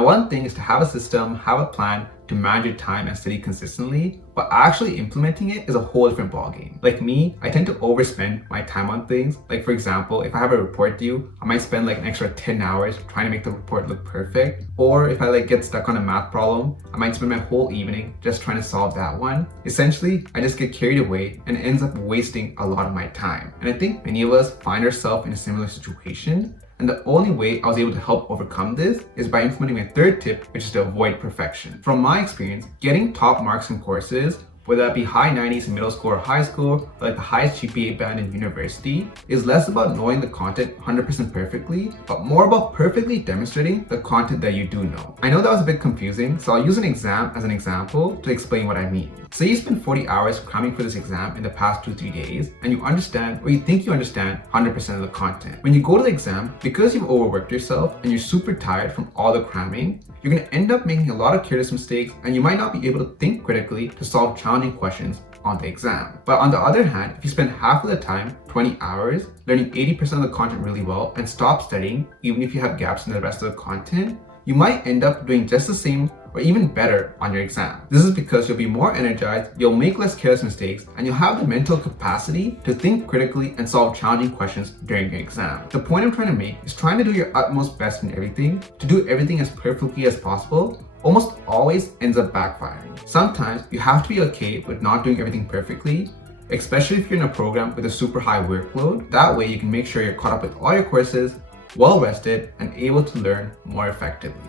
Now, one thing is to have a system, have a plan to manage your time and study consistently, but actually implementing it is a whole different ballgame. Like me, I tend to overspend my time on things. Like for example, if I have a report due, I might spend like an extra 10 hours trying to make the report look perfect. Or if I like get stuck on a math problem, I might spend my whole evening just trying to solve that one. Essentially, I just get carried away and it ends up wasting a lot of my time. And I think many of us find ourselves in a similar situation. And the only way I was able to help overcome this is by implementing my third tip, which is to avoid perfection. From my experience, getting top marks in courses, whether that be high 90s in middle school or high school, or like the highest GPA band in university, is less about knowing the content 100% perfectly, but more about perfectly demonstrating the content that you do know. I know that was a bit confusing, so I'll use an exam as an example to explain what I mean. Say you spend 40 hours cramming for this exam in the past 2-3 days, and you understand, or you think you understand, 100% of the content. When you go to the exam, because you've overworked yourself and you're super tired from all the cramming, you're going to end up making a lot of careless mistakes, and you might not be able to think critically to solve challenging questions on the exam. But on the other hand, if you spend half of the time, 20 hours, learning 80% of the content really well and stop studying, even if you have gaps in the rest of the content, you might end up doing just the same or even better on your exam. This is because you'll be more energized, you'll make less careless mistakes, and you'll have the mental capacity to think critically and solve challenging questions during your exam. The point I'm trying to make is trying to do your utmost best in everything, to do everything as perfectly as possible, almost always ends up backfiring. Sometimes you have to be okay with not doing everything perfectly, especially if you're in a program with a super high workload. That way you can make sure you're caught up with all your courses, well rested, and able to learn more effectively.